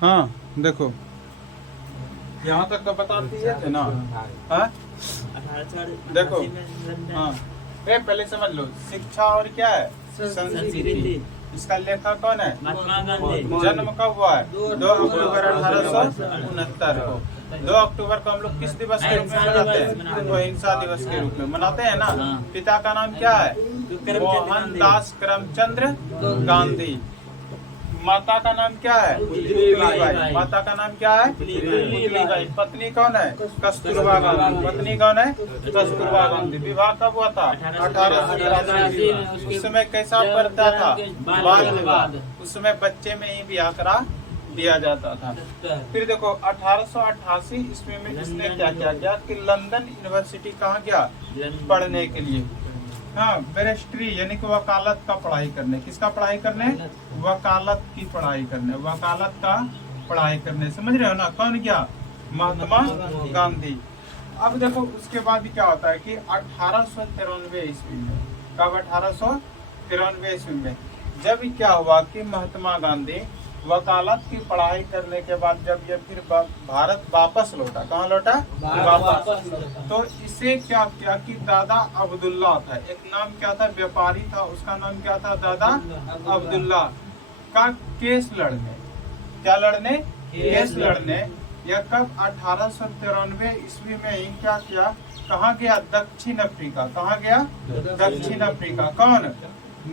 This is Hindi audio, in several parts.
हाँ देखो यहाँ तक का बता दिए थे ना। हाँ देखो, हाँ पहले समझ लो, शिक्षा और क्या है, संस्कृति। इसका लेखक कौन है, महात्मा गांधी। जन्म कब हुआ है, 2 अक्टूबर 1869 को। 2 अक्टूबर को हम लोग किस दिवस के रूप में मनाते हैं, तो अहिंसा दिवस के रूप में मनाते हैं ना। पिता का नाम क्या है, मोहनदास करमचंद्र गांधी। माता का नाम क्या है, पुतलीबाई। माता का नाम क्या है, पुतलीबाई। पत्नी कौन है, कस्तूरबा गांधी। पत्नी कौन है, कस्तूरबा गांधी। विवाह कब हुआ था, 1883 में। उस समय कैसा पड़ता था, बाल विवाह। उस समय बच्चे में ही ब्याह करा दिया जाता था। फिर देखो 1888 ईस्वी में इसने क्या किया कि लंदन यूनिवर्सिटी कहाँ गया, पढ़ने के लिए। हाँ, बैरिस्ट्री यानी कि वकालत का पढ़ाई करने। किसका पढ़ाई करने, वकालत की पढ़ाई करने, वकालत का पढ़ाई करने। समझ रहे हो ना, कौन गया, महात्मा गांधी। अब देखो उसके बाद क्या होता है कि 1893 ईस्वी में, कब 1893 ईस्वी में, जब क्या हुआ कि महात्मा गांधी वकालत की पढ़ाई करने के बाद जब ये फिर भारत वापस लौटा, कहाँ लौटा, वापस। तो इसे क्या किया कि दादा अब्दुल्ला था, एक नाम क्या था, व्यापारी था, उसका नाम क्या था, दादा अब्दुल्ला का केस लड़ने, क्या लड़ने, केस लड़ने। यह कब 1893 ईस्वी में ही क्या किया, कहाँ गया, दक्षिण अफ्रीका। कहाँ गया, दक्षिण अफ्रीका। कौन,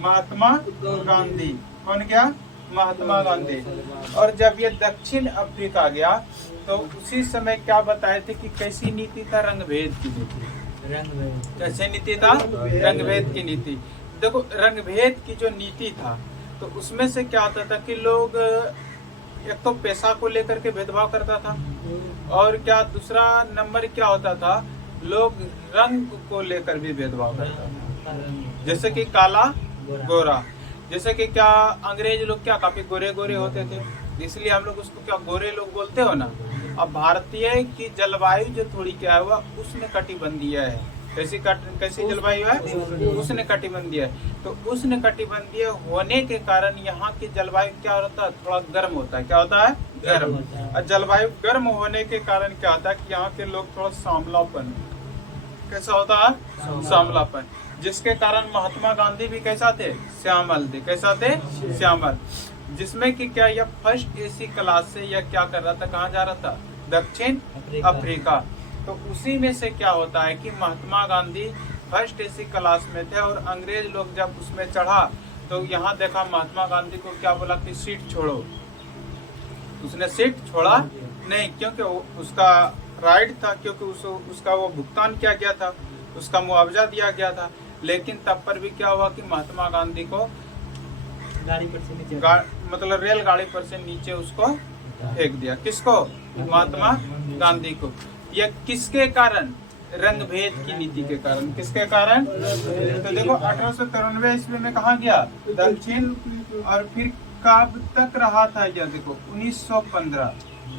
महात्मा गांधी। कौन गया, महात्मा गांधी। और जब ये दक्षिण अफ्रीका गया तो उसी समय क्या बताए थे कि कैसी नीति था, रंगभेद की नीति। कैसे नीति था, रंगभेद की नीति। देखो रंगभेद की जो नीति था तो उसमें से क्या होता था कि लोग एक तो पैसा को लेकर के भेदभाव करता था, और क्या दूसरा नंबर क्या होता था, लोग रंग को लेकर भी भेदभाव करता था। जैसे कि काला गोरा, जैसे कि क्या अंग्रेज लोग क्या काफी गोरे गोरे होते थे, इसलिए हम लोग उसको क्या गोरे लोग बोलते हो ना। अब भारतीय की जलवायु जो थोड़ी क्या है वह उष्ण कटिबंधीय है। कैसी जलवायु है, उष्ण कटिबंधीय है। तो उष्ण कटिबंधीय होने के कारण यहाँ की जलवायु क्या होता है, थोड़ा गर्म होता है। क्या होता है, गर्म। और जलवायु गर्म होने के कारण क्या होता है कि यहाँ के लोग थोड़ा सांवलापन, कैसा होता है, सांवलापन, जिसके कारण महात्मा गांधी भी कैसा थे, श्यामल थे। कैसा थे, श्यामल। जिसमें कि क्या यह फर्स्ट एसी क्लास से यह क्या कर रहा था, कहाँ जा रहा था, दक्षिण अफ्रीका। तो उसी में से क्या होता है कि Mahatma Gandhi first AC class में थे, और अंग्रेज लोग जब उसमें चढ़ा तो यहाँ देखा महात्मा गांधी को क्या बोला कि सीट छोड़ो। उसने सीट छोड़ा नहीं, क्योंकि उसका राइट था, क्योंकि उसका वो भुगतान किया गया था, उसका मुआवजा दिया गया था। लेकिन तब पर भी क्या हुआ कि महात्मा गांधी को गाड़ी पर से नीचे, मतलब रेलगाड़ी पर से नीचे उसको फेंक दिया। किसको, महात्मा गांधी को। यह किसके कारण, रंगभेद की नीति के कारण। किसके कारण, तो देखो 1893 ईस्वी में कहा गया, दक्षिण। और फिर कब तक रहा था यह, देखो 1915।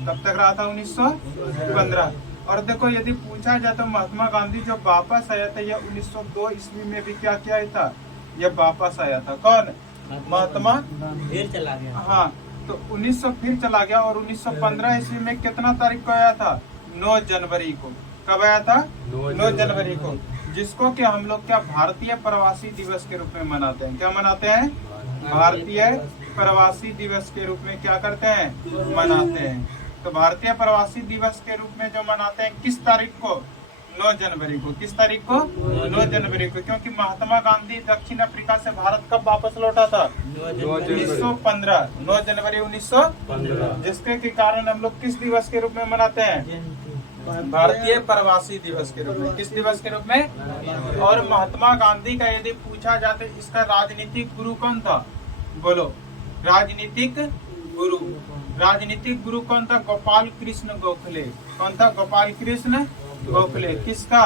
कब तक रहा था, 1915। और देखो यदि पूछा जाए तो महात्मा गांधी जो वापस आया था यह 1902 ईस्वी में भी क्या किया था, यह वापस आया था। कौन, महात्मा, फिर चला गया। हाँ, तो 1900 फिर चला गया। और 1915 ईस्वी में कितना तारीख को आया था, 9 जनवरी को। कब आया था, 9 जनवरी को, जिसको कि हम लोग क्या भारतीय प्रवासी दिवस के रूप में मनाते हैं। क्या मनाते हैं, भारतीय प्रवासी दिवस के रूप में क्या करते हैं, मनाते हैं। तो भारतीय प्रवासी दिवस के रूप में जो मनाते हैं किस तारीख को, 9 जनवरी को। किस तारीख को, 9 जनवरी को, क्योंकि महात्मा गांधी दक्षिण अफ्रीका से भारत कब वापस लौटा था, 1915, 9 जनवरी 1915, जिसके के कारण हम लोग किस दिवस के रूप में मनाते हैं, भारतीय प्रवासी दिवस के रूप में। किस दिवस के रूप में। और महात्मा गांधी का यदि पूछा जाता है इसका राजनीतिक गुरु कौन था, बोलो, राजनीतिक गुरु। राजनीतिक गुरु कौन था, गोपाल कृष्ण गोखले। कौन था, गोपाल कृष्ण गोखले। किसका,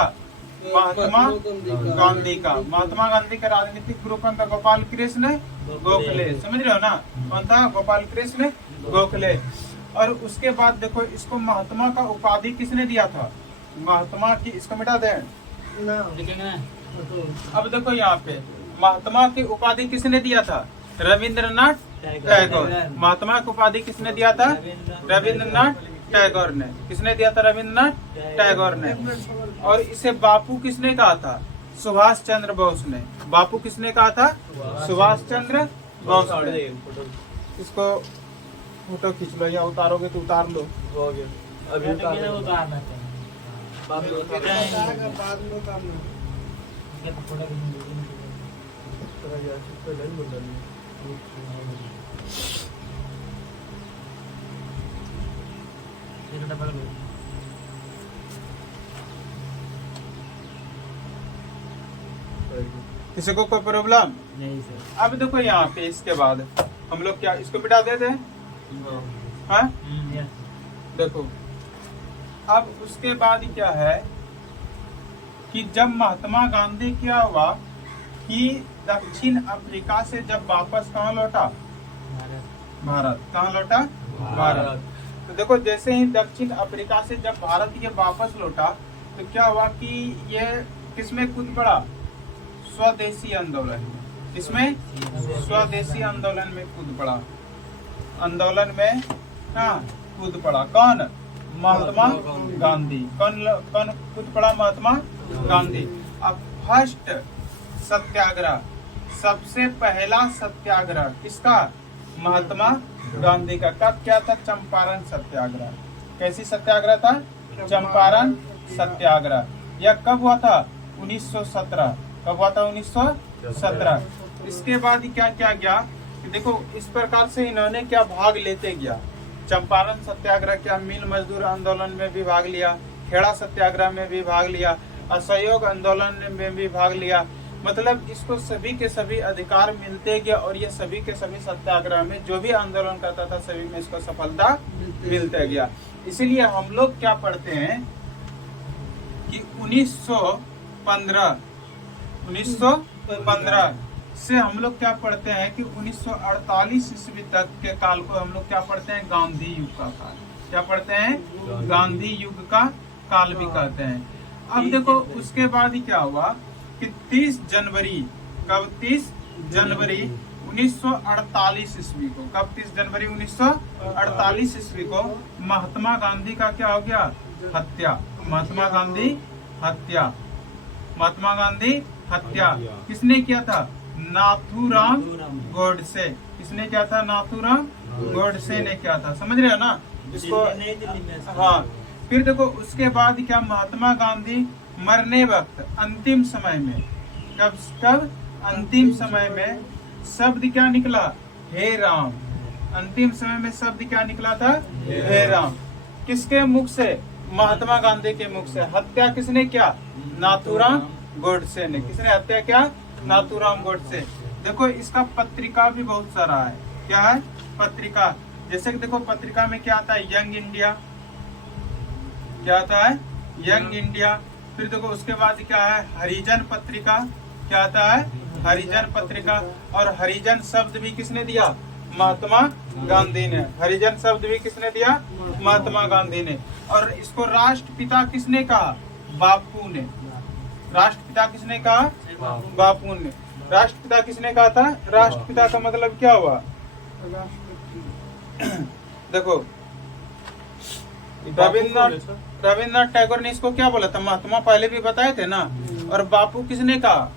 महात्मा गांधी का। महात्मा गांधी का राजनीतिक गुरु कौन था, गोपाल कृष्ण गोखले। समझ रहे हो ना, कौन था, गोपाल कृष्ण गोखले। और उसके बाद देखो इसको महात्मा का उपाधि किसने दिया था, महात्मा की, इसको मिटा दें। अब देखो यहाँ पे महात्मा की उपाधि किसने दिया था, रविंद्रनाथ टैगोर। महात्मा की उपाधि किसने दिया था? रविंद्रनाथ टैगोर ने। किसने दिया था? रविंद्रनाथ टैगोर ने। और इसे बापू किसने कहा था? सुभाष चंद्र बोस ने। बापू किसने कहा था? सुभाष चंद्र बोस ने। इसको फोटो खींच लो, या उतारोगे तो उतार लो। अभी उतारना किसी को कोई प्रॉब्लम? नहीं सर। अब देखो यहाँ पे इसके बाद हम लोग क्या इसको मिटा देते हैं? हाँ देखो, अब उसके बाद क्या है कि जब महात्मा गांधी क्या हुआ कि दक्षिण अफ्रीका से जब वापस कहाँ लौटा? भारत। कहाँ लौटा? भारत। तो देखो, जैसे ही दक्षिण अफ्रीका से जब भारत ये वापस लौटा तो क्या हुआ कि ये किसमें कूद पड़ा? स्वदेशी आंदोलन। किसमें? स्वदेशी आंदोलन में कूद पड़ा। आंदोलन में कूद पड़ा कौन? महात्मा गांधी। कौन कूद पड़ा? महात्मा गांधी। अब फर्स्ट सत्याग्रह, सबसे पहला सत्याग्रह किसका? महात्मा गांधी का। कब क्या था? चंपारण सत्याग्रह। कैसी सत्याग्रह था? चंपारण सत्याग्रह। यह कब हुआ था? 1917। कब हुआ था? 1917। इसके बाद क्या क्या गया कि देखो, इस प्रकार से इन्होंने क्या भाग लेते गया। चंपारण सत्याग्रह क्या मिल मजदूर आंदोलन में भी भाग लिया, खेड़ा सत्याग्रह में भी भाग लिया, असहयोग आंदोलन में भी भाग लिया। मतलब इसको सभी के सभी अधिकार मिलते गया और ये सभी के सभी सत्याग्रह में जो भी आंदोलन करता था सभी में इसको सफलता मिलते गया। इसीलिए हम लोग क्या पढ़ते हैं कि 1915 से हम लोग क्या पढ़ते हैं कि 1948 ईस्वी तक के काल को हम लोग क्या पढ़ते हैं? गांधी युग का काल। क्या पढ़ते हैं? गांधी युग का काल भी कहते हैं। अब देखो, उसके बाद ही क्या हुआ कि 30 जनवरी, कब? 30 जनवरी 1948 ईस्वी को। कब? 30 जनवरी 1948 ईस्वी को महात्मा गांधी का क्या हो गया? हत्या। महात्मा गांधी हत्या। महात्मा गांधी हत्या किसने किया था? नाथूराम गोडसे। किसने किया था? नाथूराम गोडसे ने किया था। समझ रहे हो ना इसको? हाँ। फिर देखो, उसके बाद क्या? महात्मा गांधी मरने वक्त अंतिम समय में, कब अंतिम समय में शब्द क्या निकला? हे राम। अंतिम समय में शब्द क्या निकला था? हे राम। किसके मुख से? महात्मा गांधी के मुख से। हत्या किसने किया? नाथूराम गोडसे ने। किसने हत्या किया? नाथूराम गोडसे। देखो, इसका पत्रिका भी बहुत सारा है। क्या है? पत्रिका। जैसे कि देखो, पत्रिका में क्या आता है? Young India. क्या आता है? Young India. फिर देखो, उसके बाद क्या है? हरिजन पत्रिका। क्या आता है? हरिजन पत्रिका। और हरिजन शब्द भी किसने दिया? महात्मा गांधी ने। हरिजन शब्द भी किसने दिया? महात्मा गांधी ने। और इसको राष्ट्रपिता किसने कहा? बापू ने। राष्ट्रपिता किसने कहा? बापू ने। राष्ट्रपिता किसने कहा था? राष्ट्रपिता का मतलब क्या हुआ? देखो, रविंद्रनाथ टैगोर ने इसको क्या बोला था? महात्मा पहले भी बताए थे ना। और बापू किसने कहा?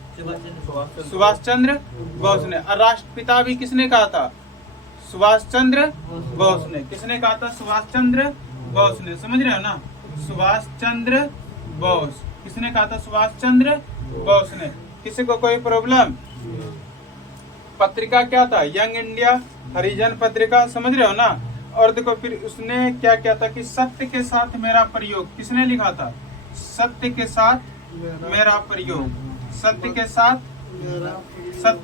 सुभाष चंद्र बोस ने। और राष्ट्रपिता भी किसने कहा था? सुभाष चंद्र बोस ने। किसने कहा था? सुभाष चंद्र बोस ने। समझ रहे हो ना? सुभाष चंद्र बोस। किसने कहा था? सुभाष चंद्र बोस ने। किसी को कोई प्रॉब्लम? पत्रिका क्या था? यंग इंडिया, हरिजन पत्रिका। समझ रहे हो ना? और देखो, फिर उसने क्या किया था कि सत्य के साथ मेरा प्रयोग। किसने लिखा था? सत्य के साथ मेरा प्रयोग। सत्य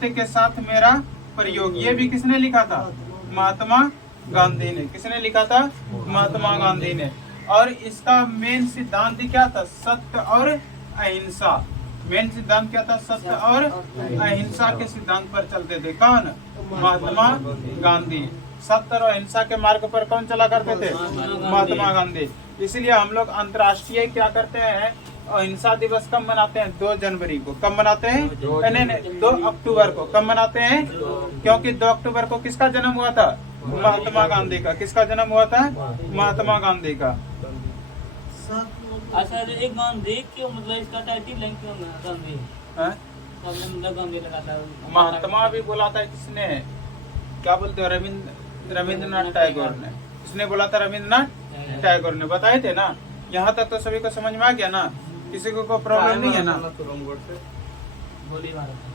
के साथ मेरा प्रयोग। ये भी किसने लिखा था? महात्मा गांधी ने। किसने लिखा था? महात्मा गांधी ने। और इसका मेन सिद्धांत क्या था? सत्य और अहिंसा। मेन सिद्धांत क्या था? सत्य और अहिंसा के सिद्धांत पर चलते थे। कौन? महात्मा गांधी। सत्य और अहिंसा के मार्ग पर कौन चला करते थे? महात्मा गांधी। इसीलिए हम लोग अंतर्राष्ट्रीय क्या करते हैं? अहिंसा दिवस कब मनाते हैं? 2 जनवरी को। कब मनाते हैं? नहीं, 2 अक्टूबर को। कब मनाते हैं? क्योंकि 2 अक्टूबर को किसका जन्म हुआ था? महात्मा गांधी का। किसका जन्म हुआ था? महात्मा गांधी का। अच्छा, एक गांधी क्यों, मतलब इसका टाइटल है क्यों गांधी? हाँ? सबने मतलब गांधी लगा था। महात्मा भी बोला था किसने? क्या बोलते हो? रविंद्रनाथ टैगोर ने। किसने बोला था? रविंद्रनाथ टैगोर ने। बताए थे ना। यहाँ तक तो सभी को समझ में आ गया ना? किसी को कोई प्रॉब्लम नहीं है ना? गोली मारा था।